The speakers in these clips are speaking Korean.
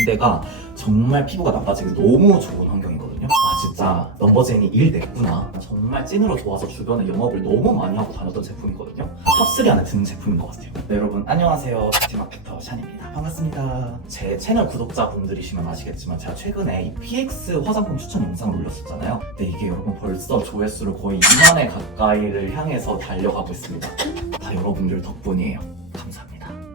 군대가 정말 피부가 나빠지기 너무 좋은 환경이거든요. 아 진짜 넘버제인이 일 냈구나. 정말 찐으로 좋아서 주변에 영업을 너무 많이 하고 다녔던 제품이거든요. 탑3 안에 드는 제품인 것 같아요. 네, 여러분 안녕하세요. 뷰티마케터 샨입니다. 반갑습니다. 제 채널 구독자분들이시면 아시겠지만 제가 최근에 이 PX 화장품 추천 영상을 올렸었잖아요. 근데 이게 여러분 벌써 조회수를 거의 2만회 가까이를 향해서 달려가고 있습니다. 다 여러분들 덕분이에요. 감사합니다.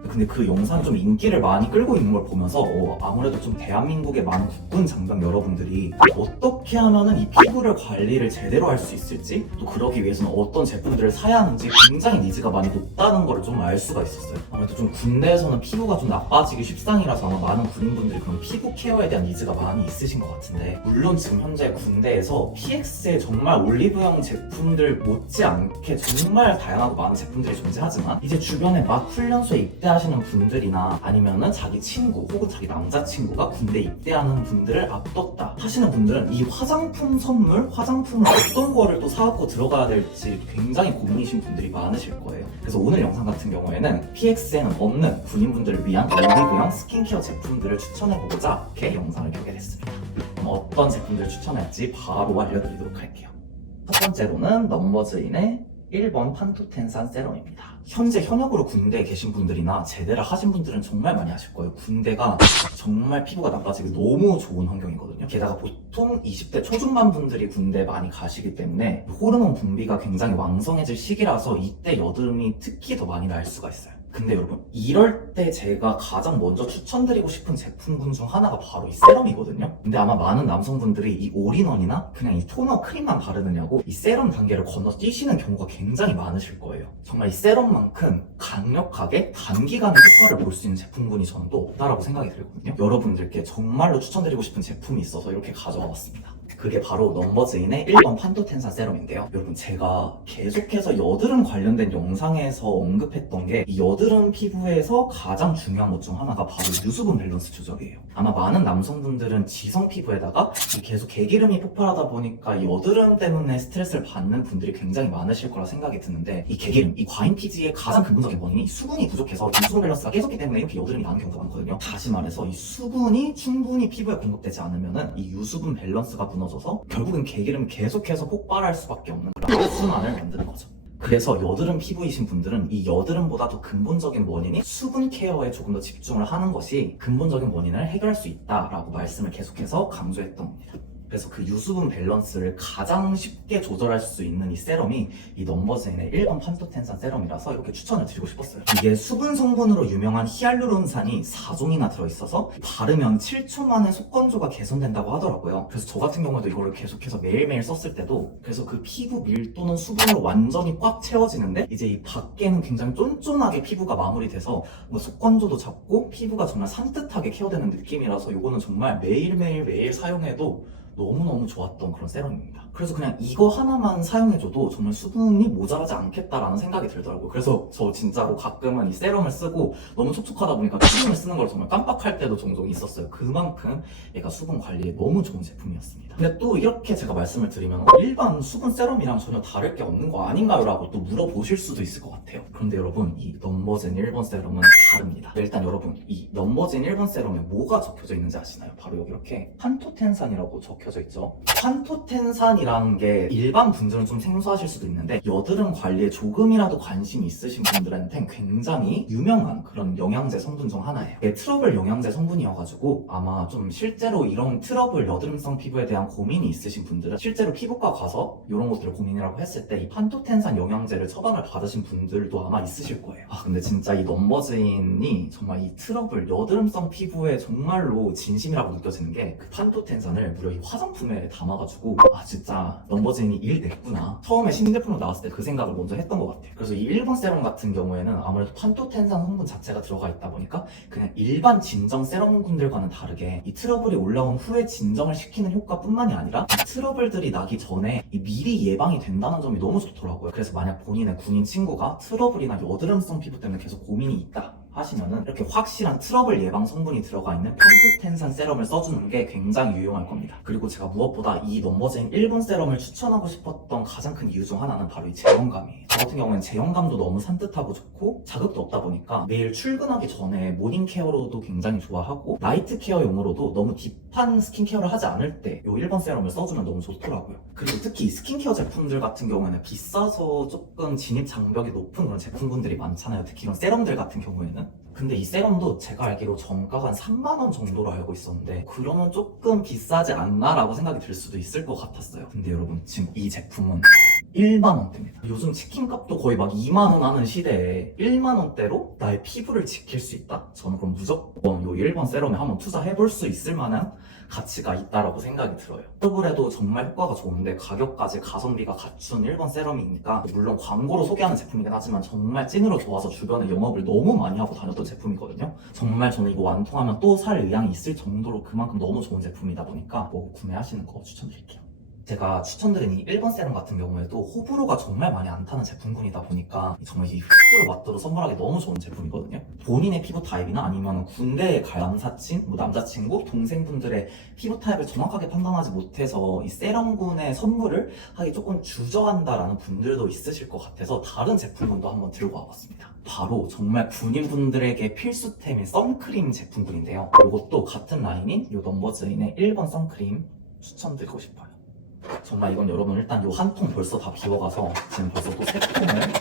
근데 그 영상이 좀 인기를 많이 끌고 있는 걸 보면서 아무래도 좀 대한민국의 많은 국군 장병 여러분들이 어떻게 하면은 이 피부를 관리를 제대로 할 수 있을지, 또 그러기 위해서는 어떤 제품들을 사야 하는지 굉장히 니즈가 많이 높다는 걸 좀 알 수가 있었어요. 아무래도 좀 군대에서는 피부가 좀 나빠지기 십상이라서 아마 많은 군인분들이 그런 피부 케어에 대한 니즈가 많이 있으신 것 같은데, 물론 지금 현재 군대에서 PX의 정말 올리브영 제품들 못지않게 정말 다양하고 많은 제품들이 존재하지만, 이제 주변에 막 훈련소에 입대하시는 분들이나 아니면은 자기 친구 혹은 자기 남자친구가 군대 입대하는 분들을 앞뒀다 하시는 분들은 이 화장품 선물, 화장품을 어떤 거를 또 사갖고 들어가야 될지 굉장히 고민이신 분들이 많으실 거예요. 그래서 오늘 영상 같은 경우에는 PX에는 없는 군인분들을 위한 올리브영 스킨케어 제품들을 추천해보고자 이렇게 영상을 켜게 됐습니다. 그럼 어떤 제품들을 추천할지 바로 알려드리도록 할게요. 첫 번째로는 넘버즈인의 1번 판토텐산 세럼입니다. 현재 현역으로 군대에 계신 분들이나 제대를 하신 분들은 정말 많이 아실 거예요. 군대가 정말 피부가 나빠지기 너무 좋은 환경이거든요. 게다가 보통 20대 초중반 분들이 군대에 많이 가시기 때문에 호르몬 분비가 굉장히 왕성해질 시기라서 이때 여드름이 특히 더 많이 날 수가 있어요. 근데 여러분, 이럴 때 제가 가장 먼저 추천드리고 싶은 제품군 중 하나가 바로 이 세럼이거든요. 근데 아마 많은 남성분들이 이 올인원이나 그냥 이 토너 크림만 바르느냐고 이 세럼 단계를 건너뛰시는 경우가 굉장히 많으실 거예요. 정말 이 세럼만큼 강력하게 단기간에 효과를 볼 수 있는 제품군이 저는 또 없다라고 생각이 들거든요. 여러분들께 정말로 추천드리고 싶은 제품이 있어서 이렇게 가져와 봤습니다. 그게 바로 넘버즈인의 1번 판토텐산 세럼인데요. 여러분, 제가 계속해서 여드름 관련된 영상에서 언급했던 게 이 여드름 피부에서 가장 중요한 것 중 하나가 바로 유수분 밸런스 조절이에요. 아마 많은 남성분들은 지성 피부에다가 계속 개기름이 폭발하다 보니까 이 여드름 때문에 스트레스를 받는 분들이 굉장히 많으실 거라 생각이 드는데, 이 개기름, 이 과잉 피지의 가장 근본적인 원인이 수분이 부족해서 유수분 밸런스가 깨졌기 때문에 이렇게 여드름이 나는 경우가 많거든요. 다시 말해서 이 수분이 충분히 피부에 공급되지 않으면은 이 유수분 밸런스가 무너져서 결국은 개기름이 계속해서 폭발할 수밖에 없는 그런 악순환을 만드는 거죠. 그래서 여드름 피부이신 분들은 이 여드름보다 더 근본적인 원인이 수분 케어에 조금 더 집중을 하는 것이 근본적인 원인을 해결할 수 있다라고 말씀을 계속해서 강조했던 겁니다. 그래서 그 유수분 밸런스를 가장 쉽게 조절할 수 있는 이 세럼이 이 넘버즈인의 1번 판토텐산 세럼이라서 이렇게 추천을 드리고 싶었어요. 이게 수분 성분으로 유명한 히알루론산이 4종이나 들어있어서 바르면 7초 만에 속건조가 개선된다고 하더라고요. 그래서 저 같은 경우에도 이거를 계속해서 매일매일 썼을 때도 그래서 그 피부 밀도는 수분으로 완전히 꽉 채워지는데, 이제 이 밖에는 굉장히 쫀쫀하게 피부가 마무리돼서 뭐 속건조도 잡고 피부가 정말 산뜻하게 케어되는 느낌이라서 이거는 정말 매일 사용해도 너무너무 좋았던 그런 세럼입니다. 그래서 그냥 이거 하나만 사용해줘도 정말 수분이 모자라지 않겠다라는 생각이 들더라고요. 그래서 저 진짜로 가끔은 이 세럼을 쓰고 너무 촉촉하다 보니까 수분을 쓰는 걸 정말 깜빡할 때도 종종 있었어요. 그만큼 얘가 수분 관리에 너무 좋은 제품이었습니다. 근데 또 이렇게 제가 말씀을 드리면 일반 수분 세럼이랑 전혀 다를 게 없는 거 아닌가요? 라고 또 물어보실 수도 있을 것 같아요. 그런데 여러분, 이 넘버즈인 1번 세럼은 다릅니다. 일단 여러분, 이 넘버즈인 1번 세럼에 뭐가 적혀져 있는지 아시나요? 바로 여기 이렇게 판토텐산이라고 적혀져 있죠. 판토텐산이라는 게 일반 분들은 좀 생소하실 수도 있는데, 여드름 관리에 조금이라도 관심이 있으신 분들한테는 굉장히 유명한 그런 영양제 성분 중 하나예요. 이게 트러블 영양제 성분이어가지고 아마 좀 실제로 이런 트러블 여드름성 피부에 대한 고민이 있으신 분들은 실제로 피부과 가서 이런 것들을 고민이라고 했을 때 이 판토텐산 영양제를 처방을 받으신 분들도 아마 있으실 거예요. 근데 진짜 이 넘버즈인이 정말 이 트러블 여드름성 피부에 정말로 진심이라고 느껴지는 게, 그 판토텐산을 무려 이 화장품에 담아가지고 진짜 넘버즈인이 일 냈구나, 처음에 신제품으로 나왔을 때 그 생각을 먼저 했던 것 같아요. 그래서 이 1번 세럼 같은 경우에는 아무래도 판토텐산 성분 자체가 들어가 있다 보니까 그냥 일반 진정 세럼군들과는 다르게 이 트러블이 올라온 후에 진정을 시키는 효과뿐만이 아니라 이 트러블들이 나기 전에 이 미리 예방이 된다는 점이 너무 좋더라고요. 그래서 만약 본인의 군인 친구가 트러블이나 여드름성 피부 때문에 계속 고민이 있다 하시면은 이렇게 확실한 트러블 예방 성분이 들어가 있는 판토텐산 세럼을 써주는 게 굉장히 유용할 겁니다. 그리고 제가 무엇보다 이 넘버제인 1번 세럼을 추천하고 싶었던 가장 큰 이유 중 하나는 바로 이 제형감이에요. 저 같은 경우에는 제형감도 너무 산뜻하고 좋고 자극도 없다 보니까 매일 출근하기 전에 모닝 케어로도 굉장히 좋아하고 나이트 케어용으로도 너무 딥한 스킨케어를 하지 않을 때 이 1번 세럼을 써주면 너무 좋더라고요. 그리고 특히 이 스킨케어 제품들 같은 경우에는 비싸서 조금 진입 장벽이 높은 그런 제품군들이 많잖아요. 특히 이런 세럼들 같은 경우에는. 근데 이 세럼도 제가 알기로 정가가 한 3만원 정도로 알고 있었는데 그러면 조금 비싸지 않나 라고 생각이 들 수도 있을 것 같았어요. 근데 여러분 지금 이 제품은 1만원대입니다. 요즘 치킨값도 거의 막 2만원 하는 시대에 1만원대로 나의 피부를 지킬 수 있다? 저는 그럼 무조건 요 1번 세럼에 한번 투자해볼 수 있을 만한 가치가 있다라고 생각이 들어요. 얼굴에도 정말 효과가 좋은데 가격까지 가성비가 갖춘 1번 세럼이니까 물론 광고로 소개하는 제품이긴 하지만 정말 찐으로 좋아서 주변에 영업을 너무 많이 하고 다녔던 제품이거든요. 정말 저는 이거 완통하면 또 살 의향이 있을 정도로 그만큼 너무 좋은 제품이다 보니까 뭐 구매하시는 거 추천드릴게요. 제가 추천드린 이 1번 세럼 같은 경우에도 호불호가 정말 많이 안 타는 제품군이다 보니까 정말 이 흑도를 맞도록 선물하기 너무 좋은 제품이거든요. 본인의 피부 타입이나 아니면 군대에 갈 남사친, 뭐 남자친구, 동생분들의 피부 타입을 정확하게 판단하지 못해서 이 세럼군의 선물을 하기 조금 주저한다라는 분들도 있으실 것 같아서 다른 제품군도 한번 들고 와봤습니다. 바로 정말 군인분들에게 필수템인 선크림 제품군인데요. 이것도 같은 라인인 이 넘버즈인의 1번 선크림 추천드리고 싶어요. 정말 이건 여러분 일단 요 한 통 벌써 다 비워가서 지금 벌써 또 세 통을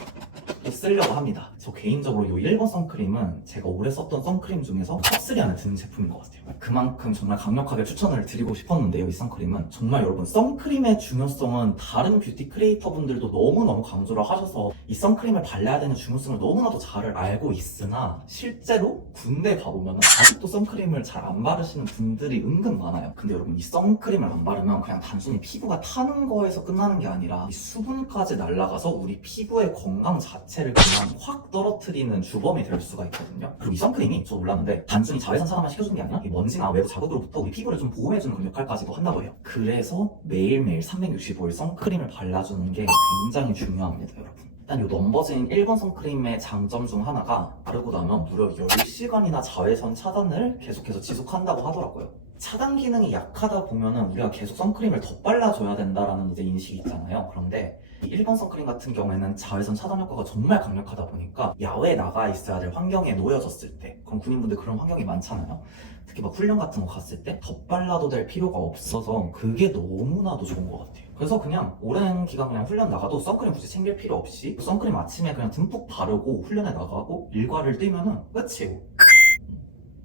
또 쓰려고 합니다. 저 개인적으로 요 1번 선크림은 제가 오래 썼던 선크림 중에서 탑3 안에 드는 제품인 것 같아요. 그만큼 정말 강력하게 추천을 드리고 싶었는데요. 이 선크림은 정말 여러분 선크림의 중요성은 다른 뷰티 크리에이터 분들도 너무너무 강조를 하셔서 이 선크림을 발라야 되는 중요성을 너무나도 잘 알고 있으나 실제로 군대 가보면 아직도 선크림을 잘 안 바르시는 분들이 은근 많아요. 근데 여러분 이 선크림을 안 바르면 그냥 단순히 피부가 타는 거에서 끝나는 게 아니라 이 수분까지 날아가서 우리 피부의 건강 자체를 그냥 확 떨어뜨리는 주범이 될 수가 있거든요. 그리고 이 선크림이 저 몰랐는데 단순히 자외선 차단만 시켜주는 게 아니라 이 먼지나 외부 자극으로부터 우리 피부를 좀 보호해주는 그런 역할까지도 한다고 해요. 그래서 매일매일 365일 선크림을 발라주는 게 굉장히 중요합니다, 여러분. 일단 이 넘버즈인 1번 선크림의 장점 중 하나가 바르고 나면 무려 10시간이나 자외선 차단을 계속해서 지속한다고 하더라고요. 차단 기능이 약하다 보면은 우리가 계속 선크림을 더 발라줘야 된다라는 이제 인식이 있잖아요. 그런데 이 1번 선크림 같은 경우에는 자외선 차단 효과가 정말 강력하다 보니까 야외에 나가 있어야 될 환경에 놓여졌을 때 그럼 군인분들 그런 환경이 많잖아요. 특히 막 훈련 같은 거 갔을 때 덧발라도 될 필요가 없어서 그게 너무나도 좋은 것 같아요. 그래서 그냥 오랜 기간 그냥 훈련 나가도 선크림 굳이 챙길 필요 없이 선크림 아침에 그냥 듬뿍 바르고 훈련에 나가고 일과를 뛰면은 끝이에요.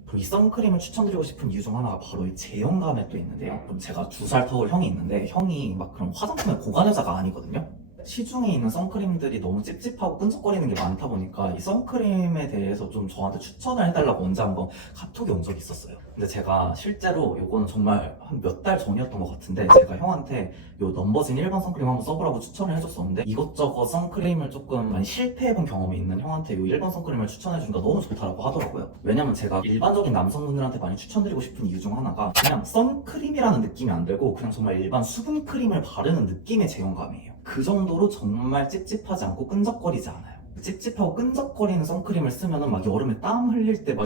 그리고 이 선크림을 추천드리고 싶은 이유 중 하나가 바로 이 제형감에 또 있는데요. 제가 2살 터울 형이 있는데 형이 막 그런 화장품의 고관 여자가 아니거든요. 시중에 있는 선크림들이 너무 찝찝하고 끈적거리는 게 많다 보니까 이 선크림에 대해서 좀 저한테 추천을 해달라고 언제 한번 카톡이 온 적이 있었어요. 근데 제가 실제로 요거는 정말 한 몇 달 전이었던 것 같은데 제가 형한테 요 넘버진 1번 선크림 한번 써보라고 추천을 해줬었는데 이것저것 선크림을 조금 많이 실패해본 경험이 있는 형한테 요 1번 선크림을 추천해주니까 너무 좋다라고 하더라고요. 왜냐면 제가 일반적인 남성분들한테 많이 추천드리고 싶은 이유 중 하나가 그냥 선크림이라는 느낌이 안 들고 그냥 정말 일반 수분크림을 바르는 느낌의 제형감이에요. 그 정도로 정말 찝찝하지 않고 끈적거리지 않아요. 찝찝하고 끈적거리는 선크림을 쓰면은 막 여름에 땀 흘릴 때 막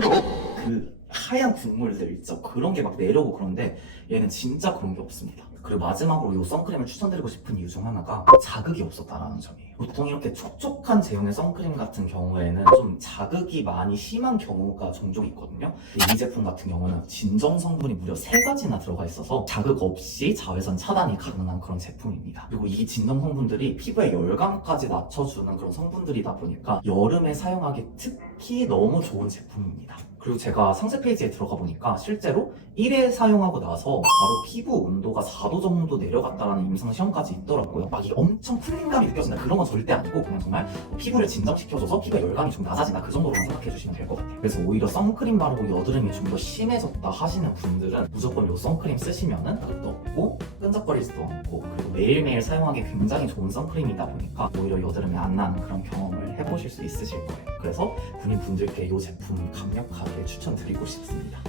그 하얀 국물들 있죠. 그런 게 막 내려오고 그런데 얘는 진짜 그런 게 없습니다. 그리고 마지막으로 이 선크림을 추천드리고 싶은 이유 중 하나가 자극이 없었다라는 점이에요. 보통 이렇게 촉촉한 제형의 선크림 같은 경우에는 좀 자극이 많이 심한 경우가 종종 있거든요. 이 제품 같은 경우는 진정 성분이 무려 3가지나 들어가 있어서 자극 없이 자외선 차단이 가능한 그런 제품입니다. 그리고 이 진정 성분들이 피부의 열감까지 낮춰주는 그런 성분들이다 보니까 여름에 사용하기 특히 너무 좋은 제품입니다. 그리고 제가 상세 페이지에 들어가 보니까 실제로 1회 사용하고 나서 바로 피부 온도가 4도 정도 내려갔다라는 임상 시험까지 있더라고요. 막 이 엄청 쿨링감이 느껴진다 그런 건 절대 아니고 그냥 정말 피부를 진정시켜줘서 피부의 열감이 좀 낮아진다 그 정도로만 생각해 주시면 될 것 같아요. 그래서 오히려 선크림 바르고 여드름이 좀 더 심해졌다 하시는 분들은 무조건 이 선크림 쓰시면은 자극도 없고 끈적거리지도 않고 그리고 매일매일 사용하기 굉장히 좋은 선크림이다 보니까 오히려 여드름이 안 나는 그런 경험을 해보실 수 있으실 거예요. 그래서 군인분들께 이 제품 강력하게 추천드리고 싶습니다.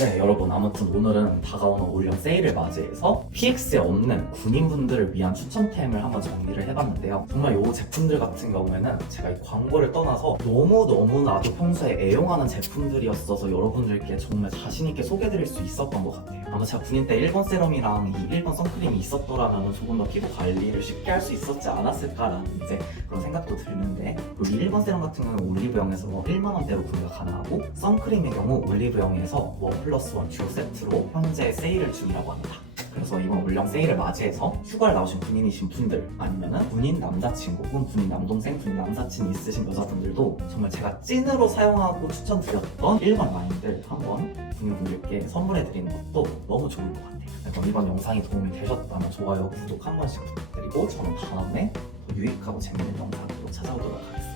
네, 여러분, 아무튼 오늘은 다가오는 올영 세일을 맞이해서 PX에 없는 군인분들을 위한 추천템을 한번 정리를 해봤는데요. 정말 이 제품들 같은 경우에는 제가 이 광고를 떠나서 너무나도 평소에 애용하는 제품들이었어서 여러분들께 정말 자신있게 소개해드릴 수 있었던 것 같아요. 아마 제가 군인 때 1번 세럼이랑 이 1번 선크림이 있었더라면 조금 더 피부 관리를 쉽게 할 수 있었지 않았을까라는 이제 그런 생각도 드는데, 여기 1번 세럼 같은 경우는 올리브영에서 1만원대로 구매가 가능하고, 선크림의 경우 올리브영에서 1+1 듀오 세트로 현재 세일을 중이라고 합니다. 그래서 이번 올영 세일을 맞이해서 휴가를 나오신 군인이신 분들, 아니면은 군인 남자친구 혹은 군인 남동생, 군인 남사친 있으신 여자분들도 정말 제가 찐으로 사용하고 추천드렸던 1번 라인들 한번 군인분들께 선물해드리는 것도 너무 좋을 것 같아요. 그럼 이번 영상이 도움이 되셨다면 좋아요, 구독 한 번씩 부탁드리고 저는 다음에 더 유익하고 재밌는 영상으로 찾아오도록 하겠습니다.